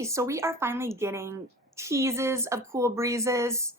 Okay, so we are finally getting teases of cool breezes.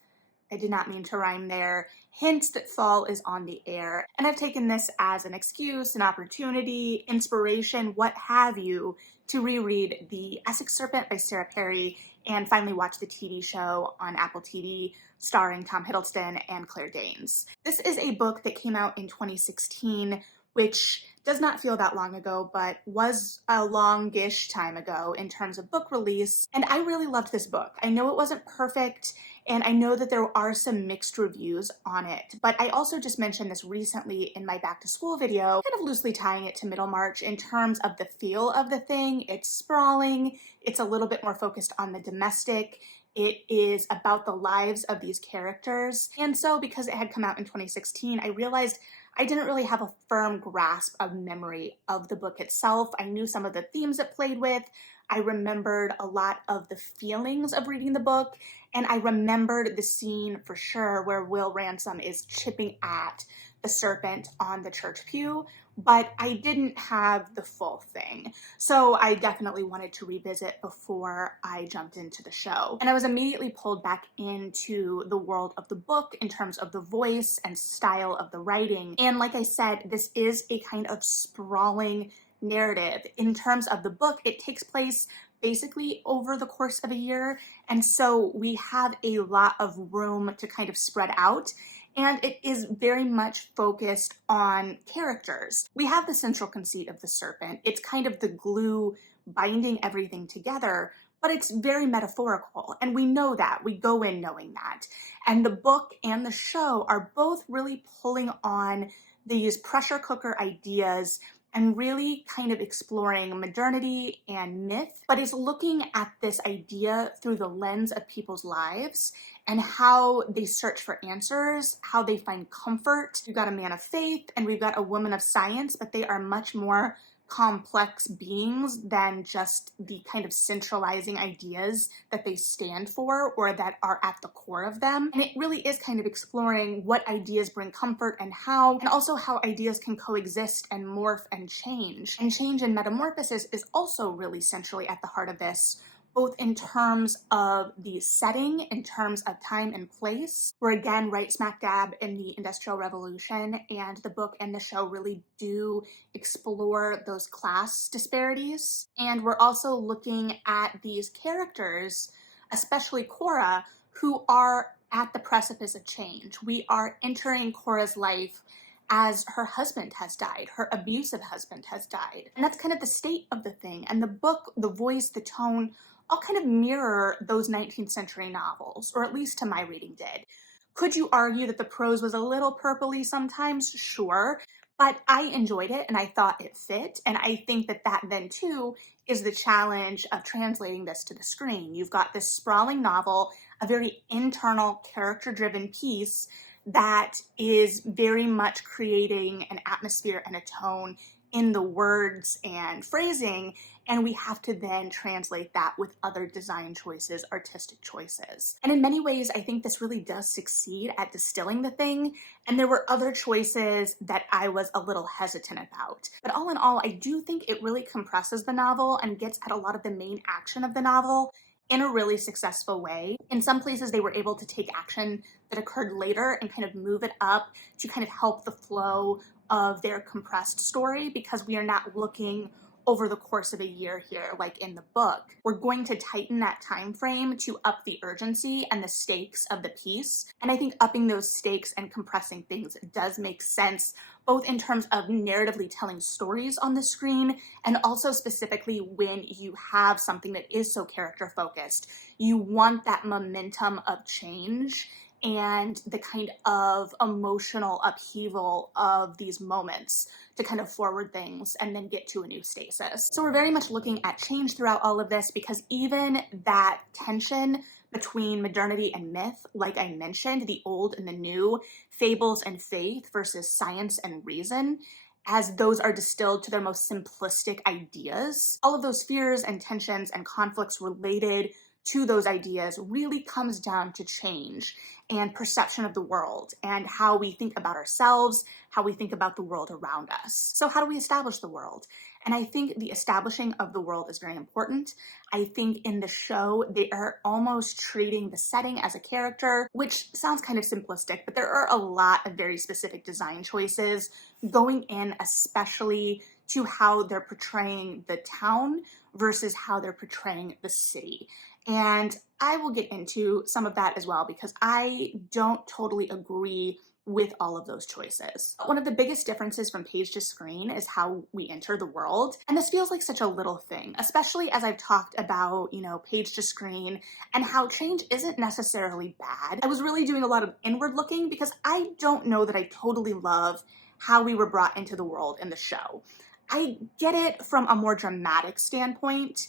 I did not mean to rhyme there. Hints that fall is on the air. And I've taken this as an excuse, an opportunity, inspiration, what have you, to reread The Essex Serpent by Sarah Perry and finally watch the TV show on Apple TV starring Tom Hiddleston and Claire Danes. This is a book that came out in 2016, which does not feel that long ago, but was a longish time ago in terms of book release. And I really loved this book. I know it wasn't perfect, and I know that there are some mixed reviews on it, but I also just mentioned this recently in my back to school video, kind of loosely tying it to Middlemarch in terms of the feel of the thing. It's sprawling, it's a little bit more focused on the domestic, it is about the lives of these characters. And so because it had come out in 2016, I realized I didn't really have a firm grasp of memory of the book itself. I knew some of the themes it played with. I remembered a lot of the feelings of reading the book, and I remembered the scene for sure where Will Ransom is chipping at the serpent on the church pew, but I didn't have the full thing. So I definitely wanted to revisit before I jumped into the show. And I was immediately pulled back into the world of the book in terms of the voice and style of the writing. And like I said, this is a kind of sprawling narrative. In terms of the book, it takes place basically over the course of a year. And so we have a lot of room to kind of spread out. And it is very much focused on characters. We have the central conceit of the serpent. It's kind of the glue binding everything together, but it's very metaphorical. And we know that. We go in knowing that. And the book and the show are both really pulling on these pressure cooker ideas and really kind of exploring modernity and myth, but is looking at this idea through the lens of people's lives and how they search for answers, how they find comfort. We've got a man of faith and we've got a woman of science, but they are much more complex beings than just the kind of centralizing ideas that they stand for or that are at the core of them. And it really is kind of exploring what ideas bring comfort and how, and also how ideas can coexist and morph and change. And change and metamorphosis is also really centrally at the heart of this, both in terms of the setting, in terms of time and place. We're again right smack dab in the Industrial Revolution, and the book and the show really do explore those class disparities. And we're also looking at these characters, especially Cora, who are at the precipice of change. We are entering Cora's life as her husband has died, her abusive husband has died. And that's kind of the state of the thing. And the book, the voice, the tone, all kind of mirror those 19th century novels, or at least to my reading did. Could you argue that the prose was a little purpley sometimes? Sure, but I enjoyed it and I thought it fit. And I think that that then too is the challenge of translating this to the screen. You've got this sprawling novel, a very internal character-driven piece that is very much creating an atmosphere and a tone in the words and phrasing, and we have to then translate that with other design choices, artistic choices. And in many ways, I think this really does succeed at distilling the thing, and there were other choices that I was a little hesitant about. But all in all, I do think it really compresses the novel and gets at a lot of the main action of the novel in a really successful way. In some places, they were able to take action that occurred later and kind of move it up to kind of help the flow of their compressed story, because we are not looking over the course of a year here like in the book. We're going to tighten that time frame to up the urgency and the stakes of the piece. And I think upping those stakes and compressing things does make sense, both in terms of narratively telling stories on the screen and also specifically when you have something that is so character focused. You want that momentum of change and the kind of emotional upheaval of these moments to kind of forward things and then get to a new stasis. So we're very much looking at change throughout all of this, because even that tension between modernity and myth, like I mentioned, the old and the new, fables and faith versus science and reason, as those are distilled to their most simplistic ideas, all of those fears and tensions and conflicts related to those ideas really comes down to change and perception of the world and how we think about ourselves, how we think about the world around us. So how do we establish the world? And I think the establishing of the world is very important. I think in the show, they are almost treating the setting as a character, which sounds kind of simplistic, but there are a lot of very specific design choices going in, especially to how they're portraying the town versus how they're portraying the city. And I will get into some of that as well because I don't totally agree with all of those choices. One of the biggest differences from page to screen is how we enter the world. And this feels like such a little thing, especially as I've talked about, page to screen and how change isn't necessarily bad. I was really doing a lot of inward looking because I don't know that I totally love how we were brought into the world in the show. I get it from a more dramatic standpoint,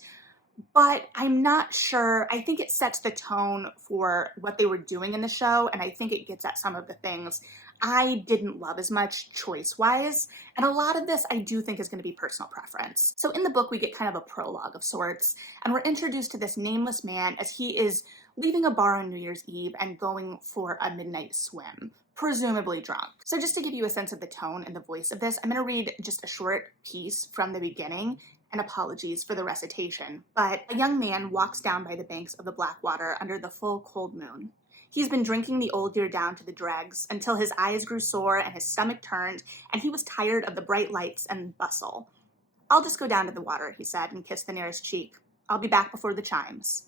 but I'm not sure. I think it sets the tone for what they were doing in the show, and I think it gets at some of the things I didn't love as much choice-wise, and a lot of this I do think is going to be personal preference. So in the book, we get kind of a prologue of sorts, and we're introduced to this nameless man as he is leaving a bar on New Year's Eve and going for a midnight swim, presumably drunk. So just to give you a sense of the tone and the voice of this, I'm going to read just a short piece from the beginning, and apologies for the recitation. But a young man walks down by the banks of the Blackwater under the full cold moon. He's been drinking the old beer down to the dregs until his eyes grew sore and his stomach turned, and he was tired of the bright lights and bustle. "I'll just go down to the water," he said, and kissed the nearest cheek. "I'll be back before the chimes."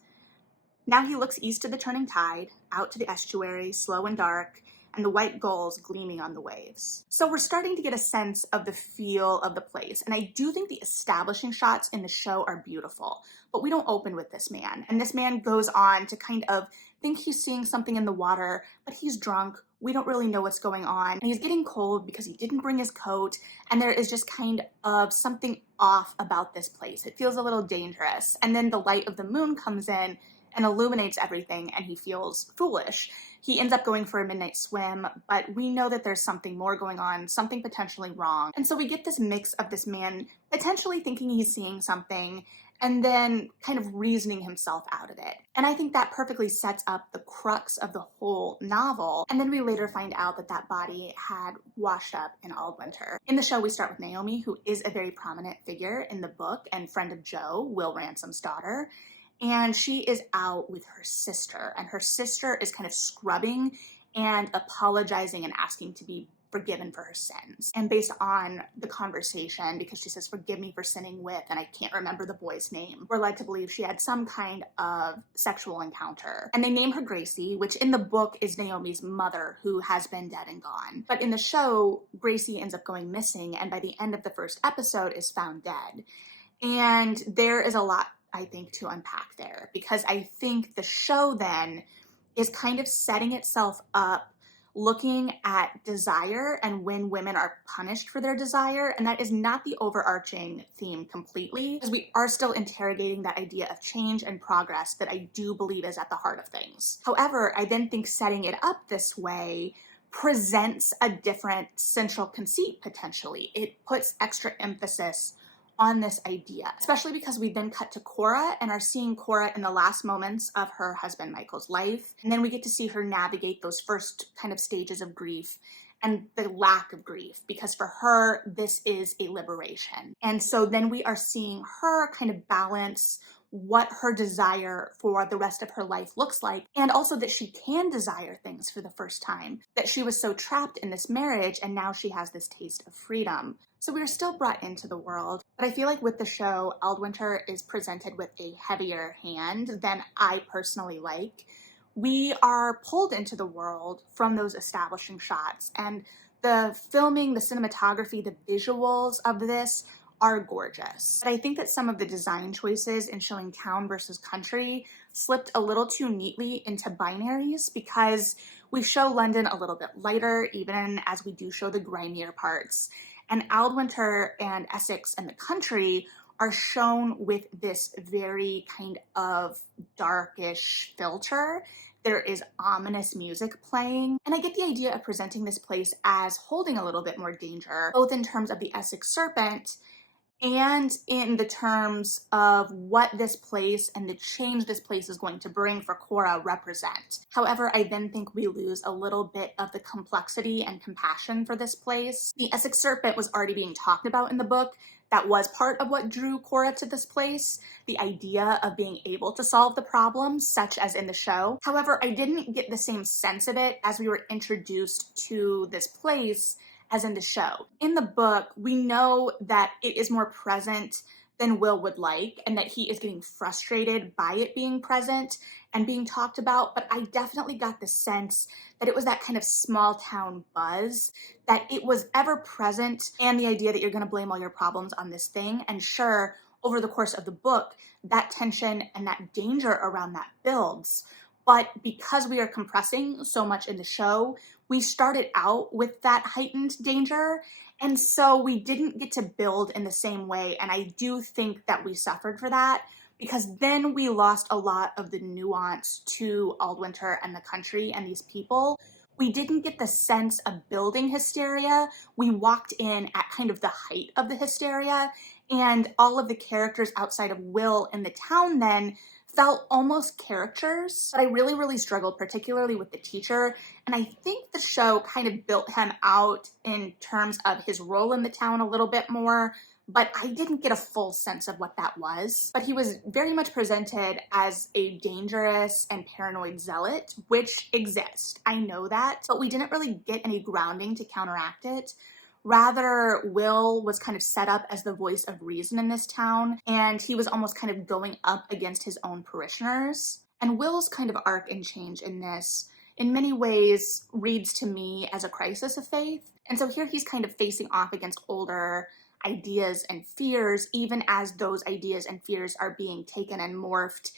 Now he looks east of the turning tide, out to the estuary, slow and dark, and the white gulls gleaming on the waves. So we're starting to get a sense of the feel of the place, and I do think the establishing shots in the show are beautiful, but we don't open with this man, and this man goes on to kind of think he's seeing something in the water, but he's drunk, we don't really know what's going on, and he's getting cold because he didn't bring his coat, and there is just kind of something off about this place. It feels a little dangerous, and then the light of the moon comes in and illuminates everything, and he feels foolish. He ends up going for a midnight swim, but we know that there's something more going on, something potentially wrong. And so we get this mix of this man potentially thinking he's seeing something and then kind of reasoning himself out of it. And I think that perfectly sets up the crux of the whole novel. And then we later find out that that body had washed up in Aldwinter. In the show, we start with Naomi, who is a very prominent figure in the book and friend of Joe, Will Ransom's daughter. And she is out with her sister, and her sister is kind of scrubbing and apologizing and asking to be forgiven for her sins. And based on the conversation, because she says, "Forgive me for sinning with," and I can't remember the boy's name, we're led to believe she had some kind of sexual encounter. And they name her Gracie, which in the book is Naomi's mother, who has been dead and gone. But in the show, Gracie ends up going missing, and by the end of the first episode is found dead. And there is a lot, I think, to unpack there, because I think the show then is kind of setting itself up looking at desire and when women are punished for their desire, and that is not the overarching theme completely, because we are still interrogating that idea of change and progress that I do believe is at the heart of things. However, I then think setting it up this way presents a different central conceit potentially. It puts extra emphasis on this idea, especially because we then cut to Cora and are seeing Cora in the last moments of her husband Michael's life. And then we get to see her navigate those first kind of stages of grief and the lack of grief, because for her, this is a liberation. And so then we are seeing her kind of balance what her desire for the rest of her life looks like, and also that she can desire things for the first time, that she was so trapped in this marriage and now she has this taste of freedom. So we are still brought into the world, but I feel like with the show, Aldwinter is presented with a heavier hand than I personally like. We are pulled into the world from those establishing shots, and the filming, the cinematography, the visuals of this are gorgeous. But I think that some of the design choices in showing town versus country slipped a little too neatly into binaries, because we show London a little bit lighter, even as we do show the grimier parts. And Aldwinter and Essex and the country are shown with this very kind of darkish filter. There is ominous music playing. And I get the idea of presenting this place as holding a little bit more danger, both in terms of the Essex Serpent and in the terms of what this place and the change this place is going to bring for Cora represent. However, I then think we lose a little bit of the complexity and compassion for this place. The Essex Serpent was already being talked about in the book. that was part of what drew Cora to this place, the idea of being able to solve the problems, such as in the show. However, I didn't get the same sense of it as we were introduced to this place as in the show. In the book, we know that it is more present than Will would like, and that he is getting frustrated by it being present and being talked about, but I definitely got the sense that it was that kind of small town buzz, that it was ever present, and the idea that you're gonna blame all your problems on this thing. And sure, over the course of the book, that tension and that danger around that builds. But because we are compressing so much in the show, we started out with that heightened danger, and so we didn't get to build in the same way. And I do think that we suffered for that, because then we lost a lot of the nuance to Aldwinter and the country and these people. We didn't get the sense of building hysteria. We walked in at kind of the height of the hysteria, and all of the characters outside of Will in the town then felt almost caricatures. But I really, really struggled, particularly with the teacher. And I think the show kind of built him out in terms of his role in the town a little bit more, but I didn't get a full sense of what that was. But he was very much presented as a dangerous and paranoid zealot, which exists. I know that, but we didn't really get any grounding to counteract it. Rather, Will was kind of set up as the voice of reason in this town, and he was almost kind of going up against his own parishioners. And Will's kind of arc and change in this, in many ways, reads to me as a crisis of faith. And so here he's kind of facing off against older ideas and fears, even as those ideas and fears are being taken and morphed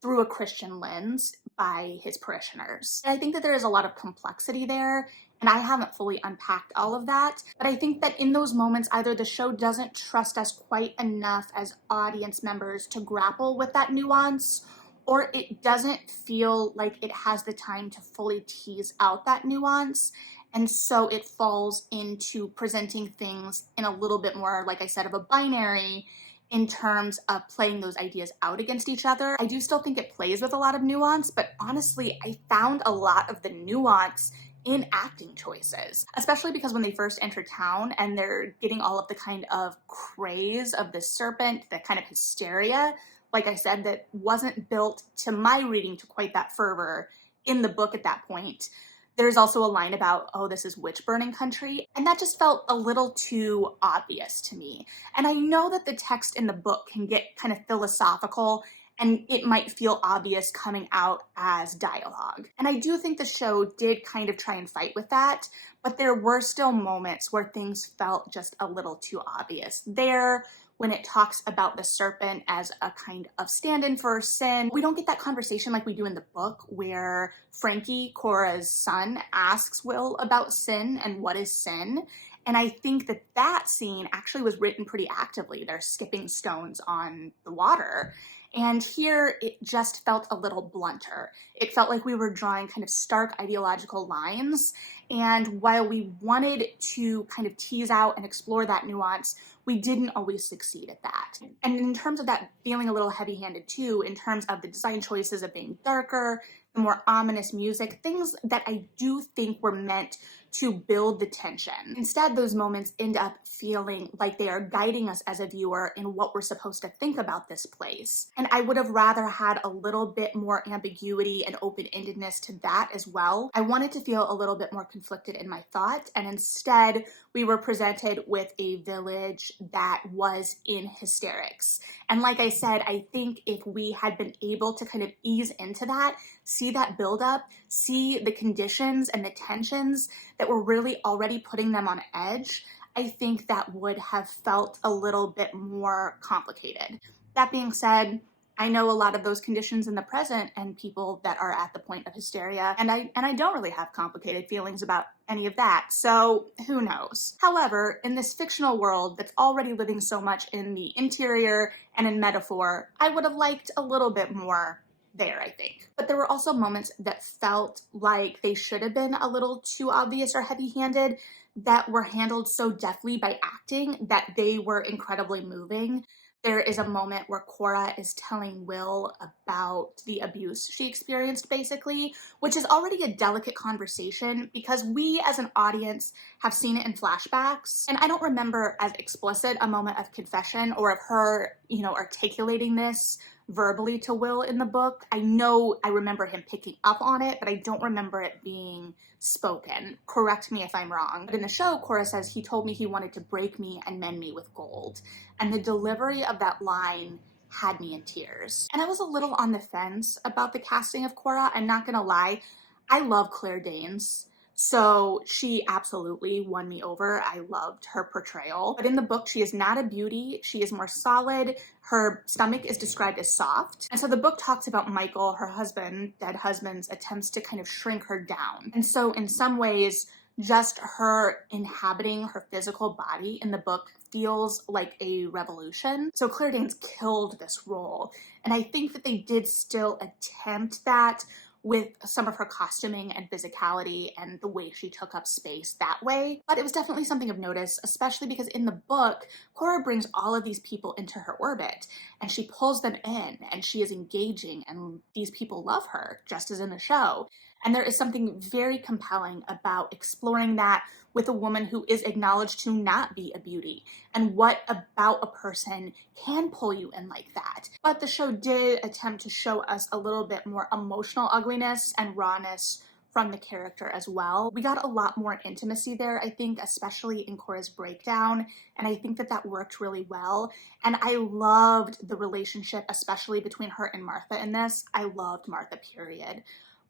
through a Christian lens by his parishioners. And I think that there is a lot of complexity there, and I haven't fully unpacked all of that, but I think that in those moments, either the show doesn't trust us quite enough as audience members to grapple with that nuance, or it doesn't feel like it has the time to fully tease out that nuance. And so it falls into presenting things in a little bit more, like I said, of a binary in terms of playing those ideas out against each other. I do still think it plays with a lot of nuance, but honestly, I found a lot of the nuance in acting choices, especially because when they first enter town and they're getting all of the kind of craze of the serpent, the kind of hysteria, like I said, that wasn't built to my reading to quite that fervor in the book at that point. There's also a line about, oh, this is witch burning country, and that just felt a little too obvious to me. And I know that the text in the book can get kind of philosophical, and it might feel obvious coming out as dialogue. And I do think the show did kind of try and fight with that, but there were still moments where things felt just a little too obvious. There, when it talks about the serpent as a kind of stand-in for sin, we don't get that conversation like we do in the book, where Frankie, Cora's son, asks Will about sin and what is sin. And I think that that scene actually was written pretty actively. They're skipping stones on the water. And here it just felt a little blunter. It felt like we were drawing kind of stark ideological lines. And while we wanted to kind of tease out and explore that nuance, we didn't always succeed at that. And in terms of that feeling a little heavy-handed too, in terms of the design choices of being darker, the more ominous music, things that I do think were meant to build the tension. Instead, those moments end up feeling like they are guiding us as a viewer in what we're supposed to think about this place. And I would have rather had a little bit more ambiguity and open-endedness to that as well. I wanted to feel a little bit more conflicted in my thought, and instead we were presented with a village that was in hysterics. And like I said, I think if we had been able to kind of ease into that, see that buildup, see the conditions and the tensions that were really already putting them on edge, I think that would have felt a little bit more complicated. That being said, I know a lot of those conditions in the present and people that are at the point of hysteria, and I don't really have complicated feelings about any of that, so who knows. However, in this fictional world that's already living so much in the interior and in metaphor, I would have liked a little bit more there, I think. But there were also moments that felt like they should have been a little too obvious or heavy-handed, that were handled so deftly by acting that they were incredibly moving. there is a moment where Cora is telling Will about the abuse she experienced, basically, which is already a delicate conversation because we as an audience have seen it in flashbacks. And I don't remember as explicit a moment of confession or of her, articulating this verbally to Will in the book. I know I remember him picking up on it, but I don't remember it being spoken. Correct me if I'm wrong. But in the show, Cora says, he told me he wanted to break me and mend me with gold. And the delivery of that line had me in tears. And I was a little on the fence about the casting of Cora. I'm not gonna lie, I love Claire Danes. So she absolutely won me over. I loved her portrayal. But in the book, she is not a beauty. She is more solid. Her stomach is described as soft. And so the book talks about Michael, her husband, dead husband's attempts to kind of shrink her down. And so in some ways, just her inhabiting her physical body in the book feels like a revolution. So Claire Danes killed this role. And I think that they did still attempt that with some of her costuming and physicality and the way she took up space that way. But it was definitely something of notice, especially because in the book, Cora brings all of these people into her orbit and she pulls them in and she is engaging and these people love her, just as in the show. And there is something very compelling about exploring that with a woman who is acknowledged to not be a beauty, and what about a person can pull you in like that. But the show did attempt to show us a little bit more emotional ugliness and rawness from the character as well. We got a lot more intimacy there, I think, especially in Cora's breakdown, and I think that that worked really well. And I loved the relationship, especially between her and Martha in this. I loved Martha, period.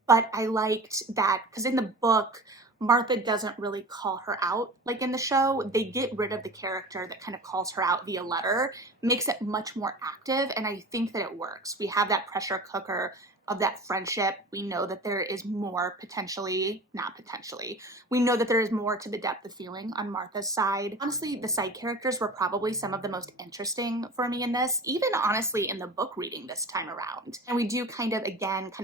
But I liked that, because in the book, Martha doesn't really call her out like in the show. They get rid of the character that kind of calls her out via letter, makes it much more active, and I think that it works. We have that pressure cooker of that friendship. We know that there is more we know that there is more to the depth of feeling on Martha's side. Honestly, the side characters were probably some of the most interesting for me in this, even honestly in the book reading this time around. And we do kind of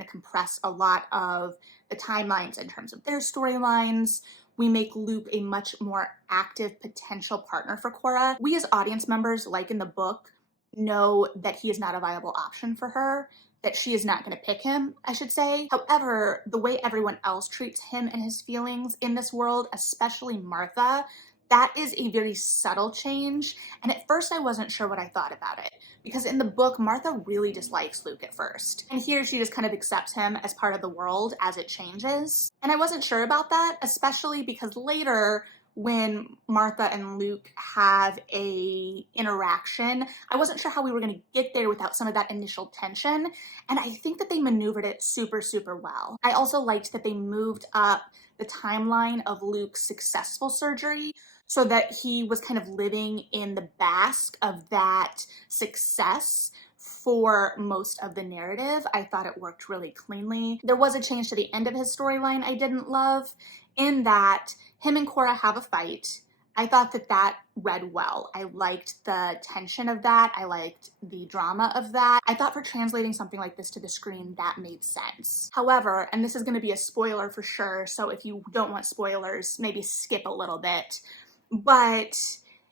compress a lot of the timelines in terms of their storylines. We make Luke a much more active potential partner for Cora. We as audience members, like in the book, know that he is not a viable option for her, that she is not going to pick him, I should say. However, the way everyone else treats him and his feelings in this world, especially Martha, that is a very subtle change. And at first I wasn't sure what I thought about it, because in the book, Martha really dislikes Luke at first. And here she just kind of accepts him as part of the world as it changes. And I wasn't sure about that, especially because later, when Martha and Luke have a interaction, I wasn't sure how we were going to get there without some of that initial tension. And I think that they maneuvered it super, super well. I also liked that they moved up the timeline of Luke's successful surgery so that he was kind of living in the basque of that success for most of the narrative. I thought it worked really cleanly. There was a change to the end of his storyline I didn't love, in that him and Cora have a fight. I thought that that read well. I liked the tension of that. I liked the drama of that. I thought for translating something like this to the screen, that made sense. However, and this is going to be a spoiler for sure, so if you don't want spoilers, maybe skip a little bit, but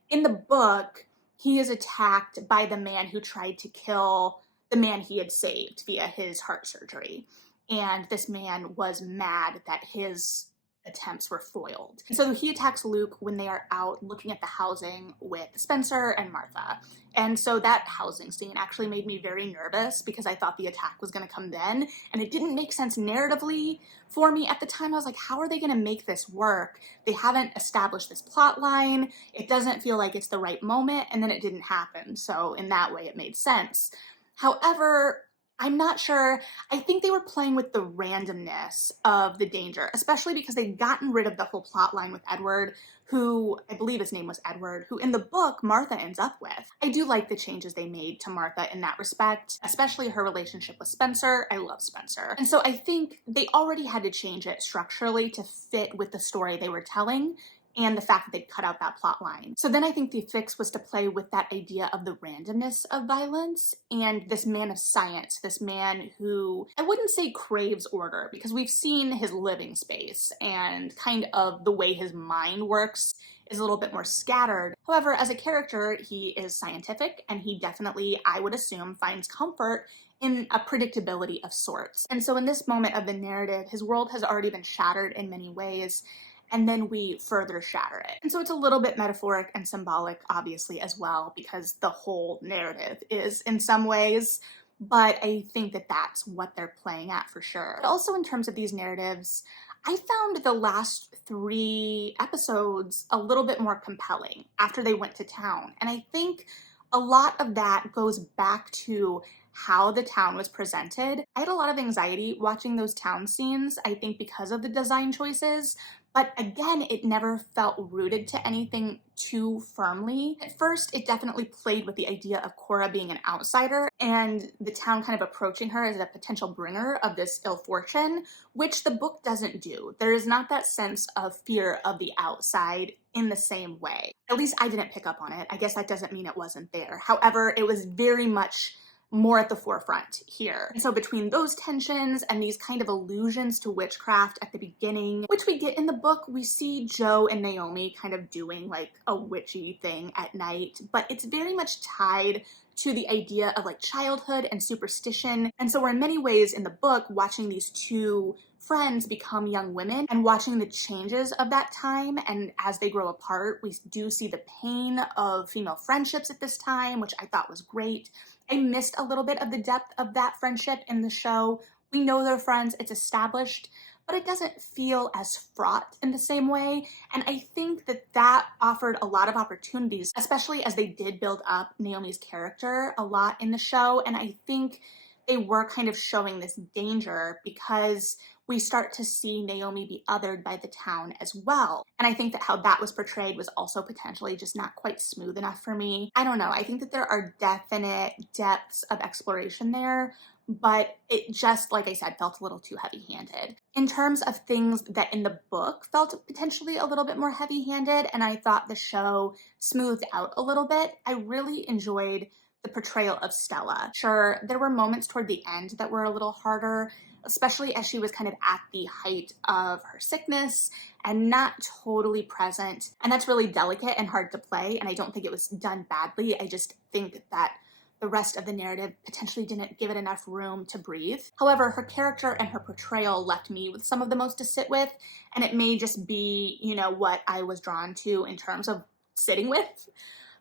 in the book, he is attacked by the man who tried to kill the man he had saved via his heart surgery. And this man was mad that his attempts were foiled. So he attacks Luke when they are out looking at the housing with Spencer and Martha. And so that housing scene actually made me very nervous because I thought the attack was going to come then, and it didn't make sense narratively for me at the time. I was like, how are they going to make this work? They haven't established this plot line. It doesn't feel like it's the right moment, and then it didn't happen. So in that way, it made sense. However, I'm not sure. I think they were playing with the randomness of the danger, especially because they'd gotten rid of the whole plot line with Edward, who I believe his name was Edward, who in the book Martha ends up with. I do like the changes they made to Martha in that respect, especially her relationship with Spencer. I love Spencer. And so I think they already had to change it structurally to fit with the story they were telling, and the fact that they'd cut out that plot line. So then I think the fix was to play with that idea of the randomness of violence and this man of science, this man who, I wouldn't say craves order, because we've seen his living space and kind of the way his mind works is a little bit more scattered. However, as a character, he is scientific, and he definitely, I would assume, finds comfort in a predictability of sorts. And so in this moment of the narrative, his world has already been shattered in many ways, and then we further shatter it. And so it's a little bit metaphoric and symbolic, obviously, as well, because the whole narrative is in some ways, but I think that that's what they're playing at for sure. But also in terms of these narratives, I found the last 3 episodes a little bit more compelling after they went to town. And I think a lot of that goes back to how the town was presented. I had a lot of anxiety watching those town scenes, I think because of the design choices, but again, it never felt rooted to anything too firmly. At first, it definitely played with the idea of Cora being an outsider and the town kind of approaching her as a potential bringer of this ill fortune, which the book doesn't do. There is not that sense of fear of the outside in the same way. At least I didn't pick up on it. I guess that doesn't mean it wasn't there. However, it was very much more at the forefront here. And so between those tensions and these kind of allusions to witchcraft at the beginning, which we get in the book, we see Joe and Naomi kind of doing like a witchy thing at night, but it's very much tied to the idea of like childhood and superstition. And so we're in many ways in the book watching these two friends become young women and watching the changes of that time. And as they grow apart, we do see the pain of female friendships at this time, which I thought was great. I missed a little bit of the depth of that friendship in the show. We know they're friends, it's established, but it doesn't feel as fraught in the same way. And I think that that offered a lot of opportunities, especially as they did build up Naomi's character a lot in the show. And I think they were kind of showing this danger because we start to see Naomi be othered by the town as well. And I think that how that was portrayed was also potentially just not quite smooth enough for me. I don't know. I think that there are definite depths of exploration there, but it just, like I said, felt a little too heavy-handed. In terms of things that in the book felt potentially a little bit more heavy-handed, and I thought the show smoothed out a little bit, I really enjoyed the portrayal of Stella. Sure, there were moments toward the end that were a little harder, especially as she was kind of at the height of her sickness and not totally present. And that's really delicate and hard to play, and I don't think it was done badly. I just think that the rest of the narrative potentially didn't give it enough room to breathe. However, her character and her portrayal left me with some of the most to sit with, and it may just be, you know, what I was drawn to in terms of sitting with.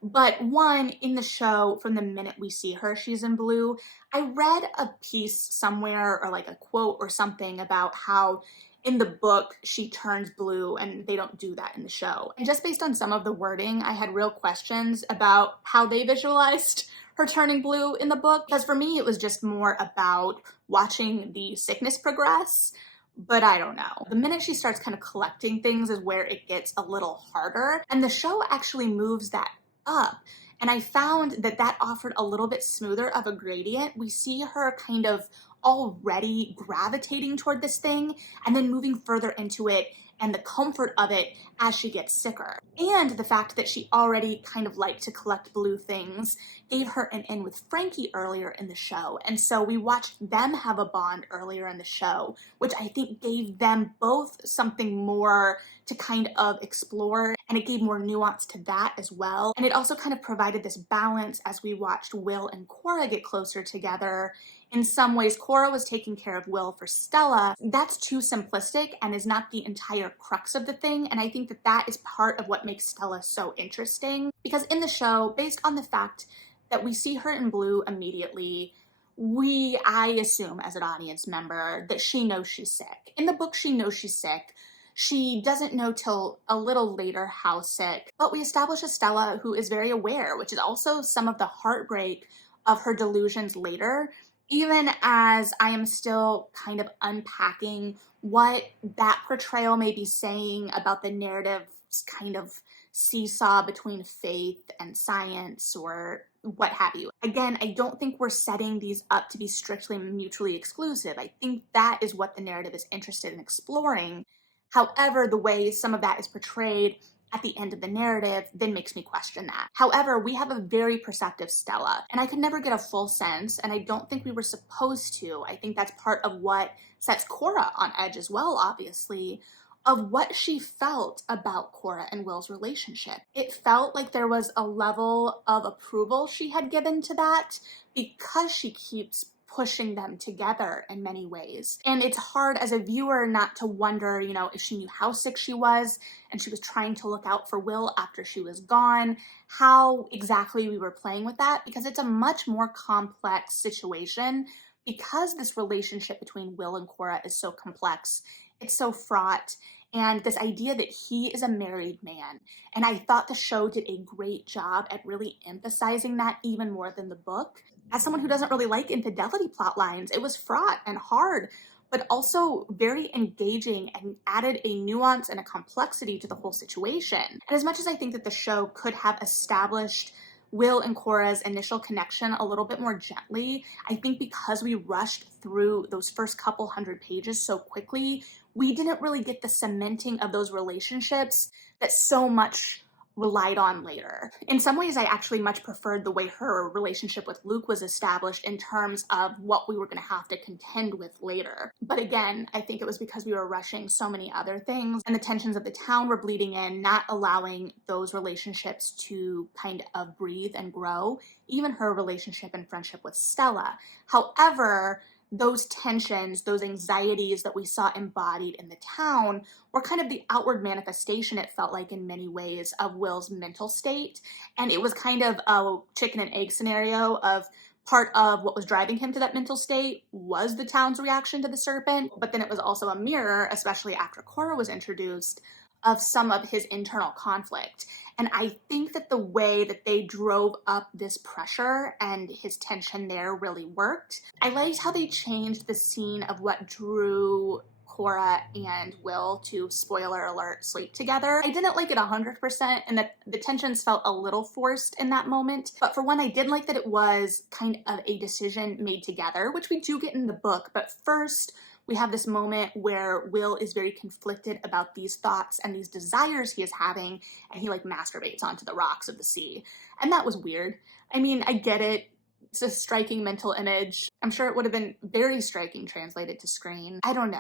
But one, in the show, from the minute we see her, she's in blue. I read a piece somewhere or like a quote or something about how in the book she turns blue and they don't do that in the show. And just based on some of the wording, I had real questions about how they visualized her turning blue in the book. Because for me, it was just more about watching the sickness progress. But I don't know. The minute she starts kind of collecting things is where it gets a little harder. And the show actually moves that up. And I found that that offered a little bit smoother of a gradient. We see her kind of already gravitating toward this thing and then moving further into it and the comfort of it as she gets sicker. And the fact that she already kind of liked to collect blue things gave her an in with Frankie earlier in the show. And so we watched them have a bond earlier in the show, which I think gave them both something more to kind of explore, and it gave more nuance to that as well. And it also kind of provided this balance as we watched Will and Cora get closer together. In some ways, Cora was taking care of Will for Stella. That's too simplistic and is not the entire crux of the thing, and I think that that is part of what makes Stella so interesting. Because in the show, based on the fact that we see her in blue immediately, I assume as an audience member that she knows she's sick. In the book, she knows she's sick. She doesn't know till a little later how sick, but we establish a Stella who is very aware, which is also some of the heartbreak of her delusions later, even as I am still kind of unpacking what that portrayal may be saying about the narrative's kind of seesaw between faith and science or what have you. Again, I don't think we're setting these up to be strictly mutually exclusive. I think that is what the narrative is interested in exploring. However, the way some of that is portrayed at the end of the narrative then makes me question that. However, we have a very perceptive Stella, and I could never get a full sense, and I don't think we were supposed to. I think that's part of what sets Cora on edge as well, obviously, of what she felt about Cora and Will's relationship. It felt like there was a level of approval she had given to that because she keeps pushing them together in many ways. And it's hard as a viewer not to wonder, if she knew how sick she was and she was trying to look out for Will after she was gone, how exactly we were playing with that, because it's a much more complex situation because this relationship between Will and Cora is so complex. It's so fraught. And this idea that he is a married man. And I thought the show did a great job at really emphasizing that even more than the book. As someone who doesn't really like infidelity plot lines, it was fraught and hard, but also very engaging and added a nuance and a complexity to the whole situation. And as much as I think that the show could have established Will and Cora's initial connection a little bit more gently, I think because we rushed through those first couple hundred pages so quickly, we didn't really get the cementing of those relationships that so much relied on later. In some ways, I actually much preferred the way her relationship with Luke was established in terms of what we were going to have to contend with later. But again, I think it was because we were rushing so many other things and the tensions of the town were bleeding in, not allowing those relationships to kind of breathe and grow, even her relationship and friendship with Stella. However, those tensions, those anxieties that we saw embodied in the town were kind of the outward manifestation, it felt like in many ways, of Will's mental state. And it was kind of a chicken and egg scenario of part of what was driving him to that mental state was the town's reaction to the serpent, but then it was also a mirror, especially after Cora was introduced, of some of his internal conflict. And I think that the way that they drove up this pressure and his tension there really worked. I liked how they changed the scene of what drew Cora and Will to, spoiler alert, sleep together. I didn't like it 100%, and that the tensions felt a little forced in that moment. But for one, I did like that it was kind of a decision made together, which we do get in the book. But first, we have this moment where Will is very conflicted about these thoughts and these desires he is having, and he masturbates onto the rocks of the sea. And that was weird. I mean, I get it. It's a striking mental image. I'm sure it would have been very striking translated to screen. I don't know.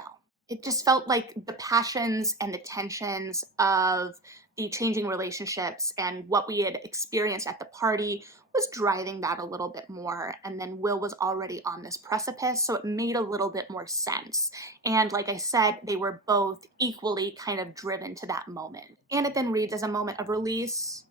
It just felt like the passions and the tensions of the changing relationships and what we had experienced at the party was driving that a little bit more. And then Will was already on this precipice, so it made a little bit more sense. And like I said, they were both equally kind of driven to that moment. And it then reads as a moment of release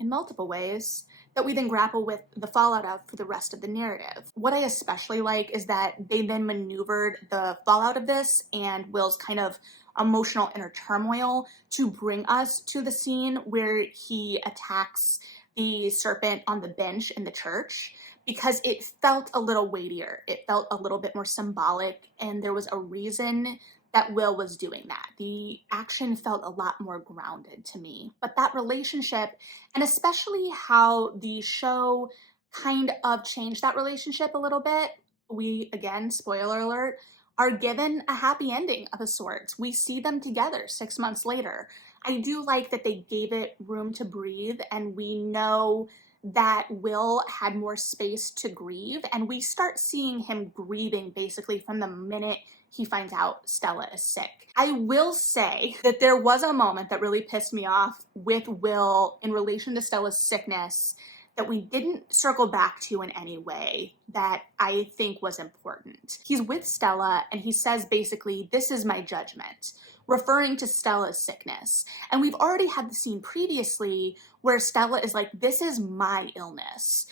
in multiple ways that we then grapple with the fallout of for the rest of the narrative. What I especially like is that they then maneuvered the fallout of this and Will's kind of emotional inner turmoil to bring us to the scene where he attacks the serpent on the bench in the church, because it felt a little weightier. It felt a little bit more symbolic, and there was a reason that Will was doing that. The action felt a lot more grounded to me. But that relationship, and especially how the show kind of changed that relationship a little bit, we, again, spoiler alert, are given a happy ending of a sort. We see them together 6 months later. I do like that they gave it room to breathe, and we know that Will had more space to grieve, and we start seeing him grieving basically from the minute he finds out Stella is sick. I will say that there was a moment that really pissed me off with Will in relation to Stella's sickness that we didn't circle back to in any way that I think was important. He's with Stella and he says basically, "This is my judgment," referring to Stella's sickness. And we've already had the scene previously where Stella is like, "This is my illness.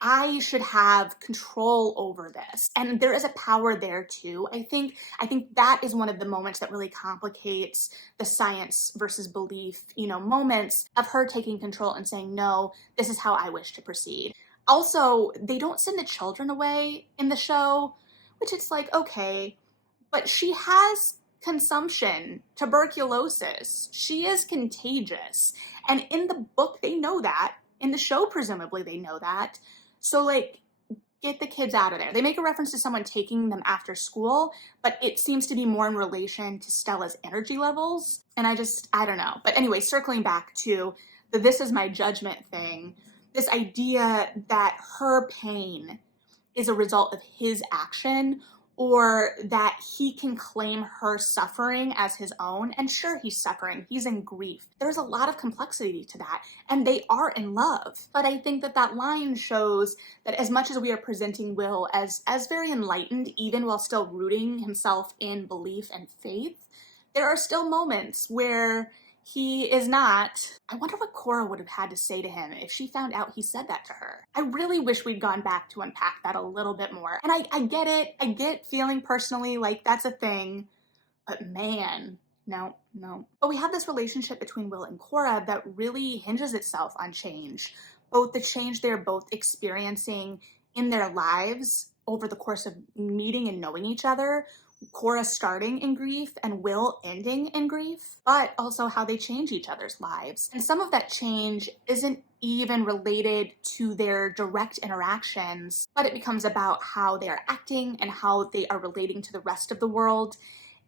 I should have control over this." And there is a power there too. I think that is one of the moments that really complicates the science versus belief, moments of her taking control and saying, "No, this is how I wish to proceed." Also, they don't send the children away in the show, which it's like, okay, but she has consumption, tuberculosis. She is contagious. And in the book, they know that. In the show, presumably, they know that. So, get the kids out of there. They make a reference to someone taking them after school, but it seems to be more in relation to Stella's energy levels. And I don't know. But anyway, circling back to the "this is my judgment" thing, this idea that her pain is a result of his action or that he can claim her suffering as his own. And sure, he's suffering, he's in grief. There's a lot of complexity to that, and they are in love. But I think that that line shows that as much as we are presenting Will as very enlightened, even while still rooting himself in belief and faith, there are still moments where he is not. I wonder what Cora would have had to say to him if she found out he said that to her. I really wish we'd gone back to unpack that a little bit more. And I get it. I get feeling personally like that's a thing. But man, no. But we have this relationship between Will and Cora that really hinges itself on change. Both the change they're both experiencing in their lives over the course of meeting and knowing each other, Cora starting in grief and Will ending in grief, but also how they change each other's lives. And some of that change isn't even related to their direct interactions, but it becomes about how they're acting and how they are relating to the rest of the world,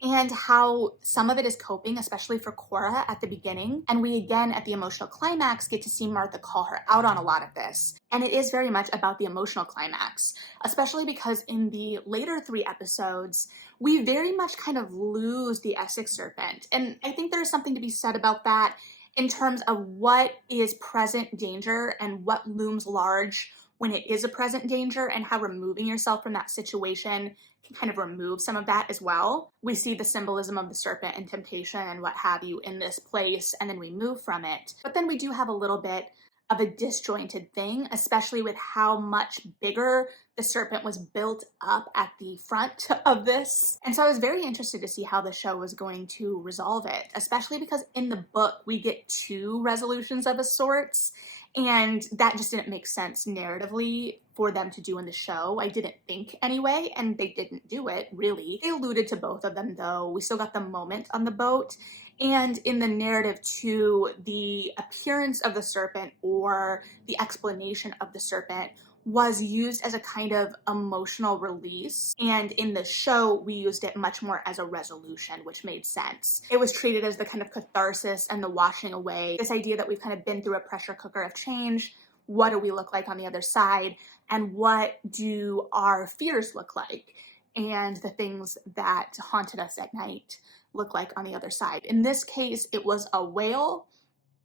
and how some of it is coping, especially for Cora at the beginning. And we again, at the emotional climax, get to see Martha call her out on a lot of this. And it is very much about the emotional climax, especially because in the later 3 episodes, we very much kind of lose the Essex Serpent. And I think there's something to be said about that in terms of what is present danger and what looms large when it is a present danger, and how removing yourself from that situation can kind of remove some of that as well. We see the symbolism of the serpent and temptation and what have you in this place, and then we move from it. But then we do have a little bit of a disjointed thing, especially with how much bigger the serpent was built up at the front of this. And so I was very interested to see how the show was going to resolve it, especially because in the book we get 2 resolutions of a sorts, and that just didn't make sense narratively for them to do in the show. I didn't think anyway, and they didn't do it, really. They alluded to both of them, though. We still got the moment on the boat, and in the narrative, too, the appearance of the serpent or the explanation of the serpent was used as a kind of emotional release. And in the show, we used it much more as a resolution, which made sense. It was treated as the kind of catharsis and the washing away. This idea that we've kind of been through a pressure cooker of change. What do we look like on the other side? And what do our fears look like? And the things that haunted us at night look like on the other side. In this case, it was a whale.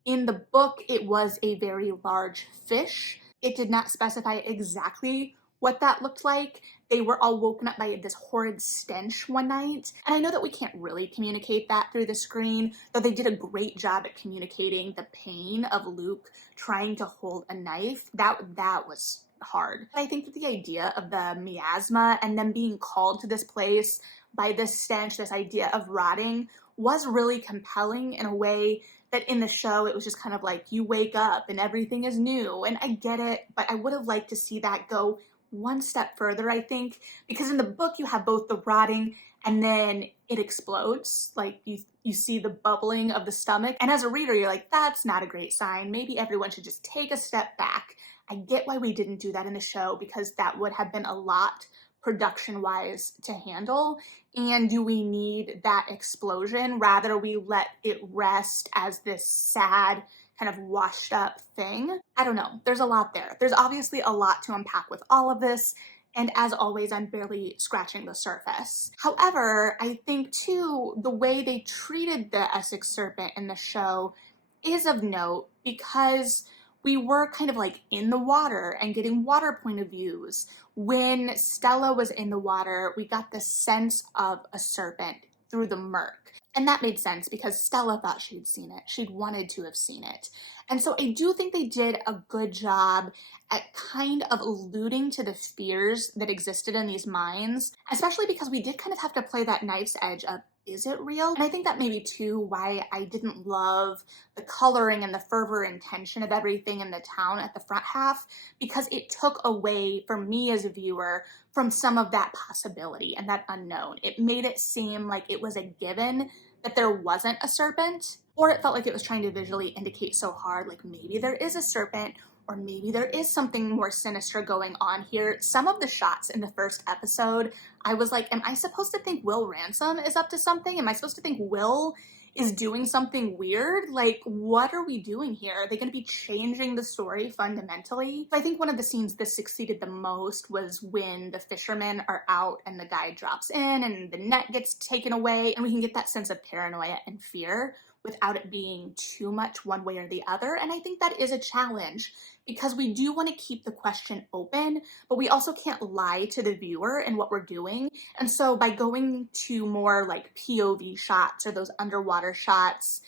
In the book, it was a very large fish. It did not specify exactly what that looked like. They were all woken up by this horrid stench one night. And I know that we can't really communicate that through the screen, though they did a great job at communicating the pain of Luke trying to hold a knife. That was hard. I think that the idea of the miasma and them being called to this place by this stench, this idea of rotting, was really compelling in a way that in the show it was just kind of like you wake up and everything is new. And I get it, but I would have liked to see that go one step further, I think, because in the book you have both the rotting and then it explodes. Like you see the bubbling of the stomach, and as a reader you're like, that's not a great sign. Maybe everyone should just take a step back. I get why we didn't do that in the show, because that would have been a lot production-wise to handle. And do we need that explosion? Rather, we let it rest as this sad, kind of washed up thing. I don't know. There's a lot there. There's obviously a lot to unpack with all of this. And as always, I'm barely scratching the surface. However, I think too, the way they treated the Essex Serpent in the show is of note, because we were kind of like in the water and getting water point of views. When Stella was in the water, we got the sense of a serpent through the murk. And that made sense because Stella thought she'd seen it. She'd wanted to have seen it. And so I do think they did a good job at kind of alluding to the fears that existed in these minds, especially because we did kind of have to play that knife's edge of, is it real? And I think that maybe too why I didn't love the coloring and the fervor and tension of everything in the town at the front half, because it took away, for me as a viewer, from some of that possibility and that unknown. It made it seem like it was a given that there wasn't a serpent, or it felt like it was trying to visually indicate so hard, like maybe there is a serpent, or maybe there is something more sinister going on here. Some of the shots in the first episode, I was like, am I supposed to think Will Ransom is up to something? Am I supposed to think Will is doing something weird. Like, what are we doing here? Are they going to be changing the story fundamentally? I think one of the scenes this succeeded the most was when the fishermen are out and the guy drops in and the net gets taken away, and we can get that sense of paranoia and fear without it being too much one way or the other. And I think that is a challenge because we do want to keep the question open, but we also can't lie to the viewer in what we're doing. And so by going to more like POV shots or those underwater shots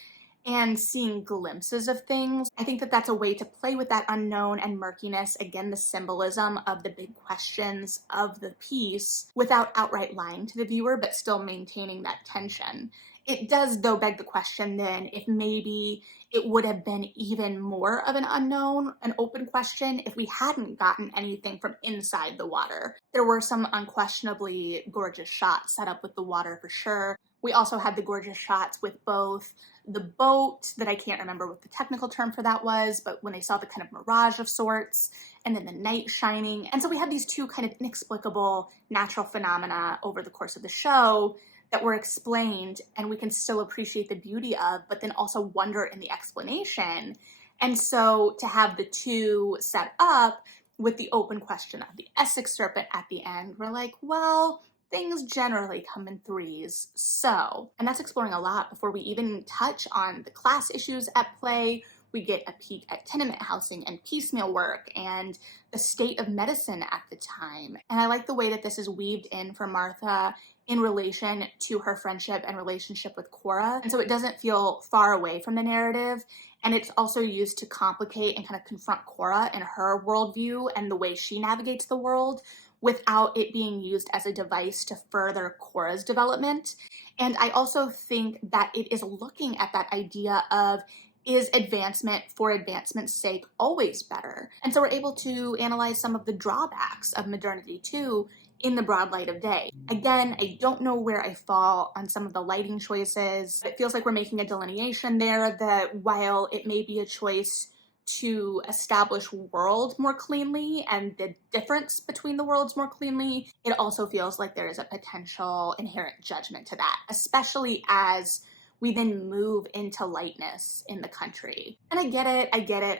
and seeing glimpses of things, I think that that's a way to play with that unknown and murkiness, again, the symbolism of the big questions of the piece, without outright lying to the viewer, but still maintaining that tension. It does, though, beg the question then if maybe it would have been even more of an unknown, an open question, if we hadn't gotten anything from inside the water. There were some unquestionably gorgeous shots set up with the water for sure. We also had the gorgeous shots with both the boat, that I can't remember what the technical term for that was, but when they saw the kind of mirage of sorts, and then the night shining. And so we had these two kind of inexplicable natural phenomena over the course of the show that were explained, and we can still appreciate the beauty of, but then also wonder in the explanation. And so to have the two set up with the open question of the Essex Serpent at the end, we're like, well, things generally come in threes, so. And that's exploring a lot before we even touch on the class issues at play. We get a peek at tenement housing and piecemeal work and the state of medicine at the time. And I like the way that this is weaved in for Martha in relation to her friendship and relationship with Cora. And so it doesn't feel far away from the narrative. And it's also used to complicate and kind of confront Cora and her worldview and the way she navigates the world without it being used as a device to further Cora's development. And I also think that it is looking at that idea of, is advancement for advancement's sake always better? And so we're able to analyze some of the drawbacks of modernity too in the broad light of day. Again, I don't know where I fall on some of the lighting choices. It feels like we're making a delineation there that while it may be a choice to establish world more cleanly and the difference between the worlds more cleanly, it also feels like there is a potential inherent judgment to that, especially as we then move into lightness in the country. And I get it.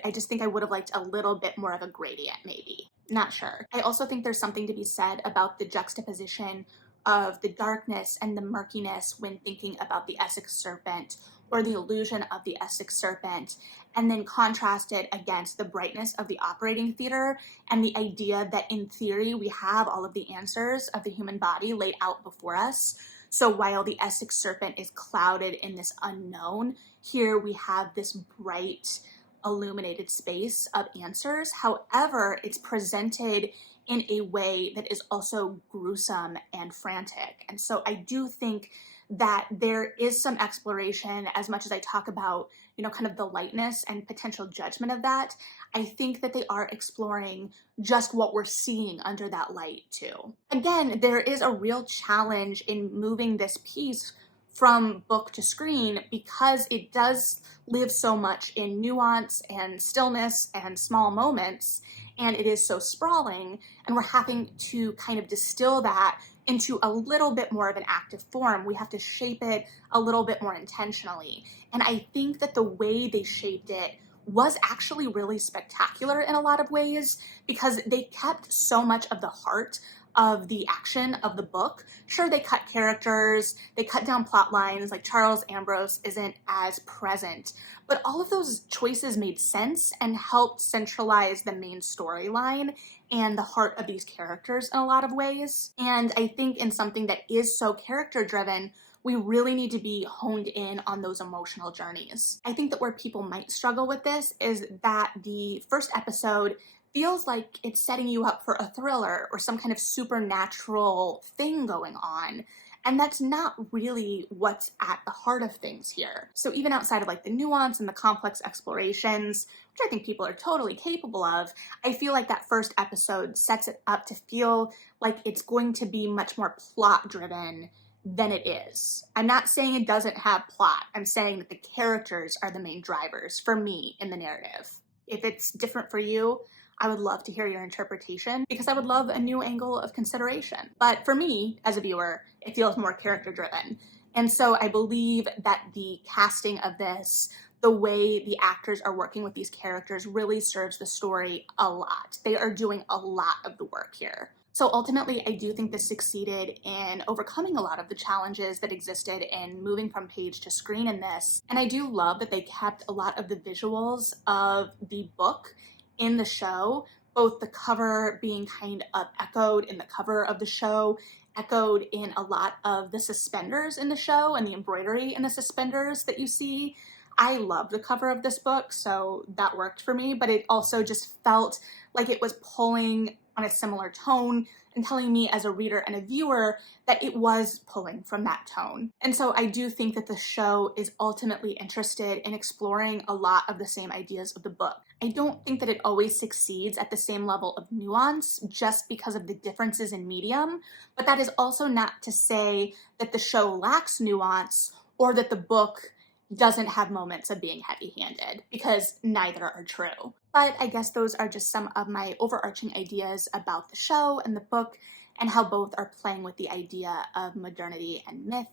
I just think I would have liked a little bit more of a gradient, maybe. Not sure. I also think there's something to be said about the juxtaposition of the darkness and the murkiness when thinking about the Essex Serpent, or the illusion of the Essex Serpent, and then contrasted against the brightness of the operating theater and the idea that in theory we have all of the answers of the human body laid out before us. So while the Essex Serpent is clouded in this unknown, here we have this bright, illuminated space of answers. However, it's presented in a way that is also gruesome and frantic. And so I do think that there is some exploration, as much as I talk about, kind of the lightness and potential judgment of that. I think that they are exploring just what we're seeing under that light too. Again, there is a real challenge in moving this piece from book to screen because it does live so much in nuance and stillness and small moments, and it is so sprawling, and we're having to kind of distill that into a little bit more of an active form. We have to shape it a little bit more intentionally. And I think that the way they shaped it was actually really spectacular in a lot of ways because they kept so much of the heart of the action of the book. Sure, they cut characters, they cut down plot lines, like Charles Ambrose isn't as present, but all of those choices made sense and helped centralize the main storyline and the heart of these characters in a lot of ways. And I think in something that is so character driven, we really need to be honed in on those emotional journeys. I think that where people might struggle with this is that the first episode feels like it's setting you up for a thriller or some kind of supernatural thing going on. And that's not really what's at the heart of things here. So even outside of like the nuance and the complex explorations, which I think people are totally capable of, I feel like that first episode sets it up to feel like it's going to be much more plot driven than it is. I'm not saying it doesn't have plot. I'm saying that the characters are the main drivers for me in the narrative. If it's different for you, I would love to hear your interpretation because I would love a new angle of consideration. But for me, as a viewer, it feels more character driven. And so I believe that the casting of this, the way the actors are working with these characters, really serves the story a lot. They are doing a lot of the work here. So ultimately, I do think this succeeded in overcoming a lot of the challenges that existed in moving from page to screen in this. And I do love that they kept a lot of the visuals of the book in the show, both the cover being kind of echoed in the cover of the show, echoed in a lot of the suspenders in the show and the embroidery in the suspenders that you see. I love the cover of this book, so that worked for me, but it also just felt like it was pulling on a similar tone and telling me as a reader and a viewer that it was pulling from that tone. And so I do think that the show is ultimately interested in exploring a lot of the same ideas of the book. I don't think that it always succeeds at the same level of nuance just because of the differences in medium, but that is also not to say that the show lacks nuance or that the book doesn't have moments of being heavy-handed, because neither are true. But I guess those are just some of my overarching ideas about the show and the book and how both are playing with the idea of modernity and myth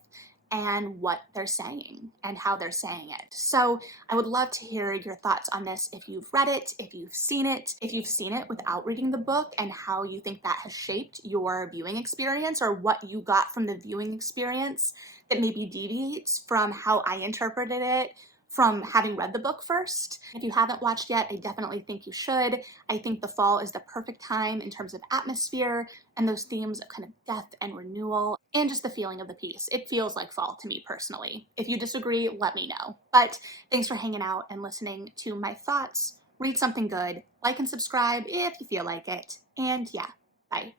and what they're saying and how they're saying it. So I would love to hear your thoughts on this if you've read it, if you've seen it without reading the book, and how you think that has shaped your viewing experience, or what you got from the viewing experience that maybe deviates from how I interpreted it from having read the book first. If you haven't watched yet, I definitely think you should. I think the fall is the perfect time in terms of atmosphere and those themes of kind of death and renewal and just the feeling of the piece. It feels like fall to me personally. If you disagree, let me know. But thanks for hanging out and listening to my thoughts. Read something good, like and subscribe if you feel like it, and yeah, bye.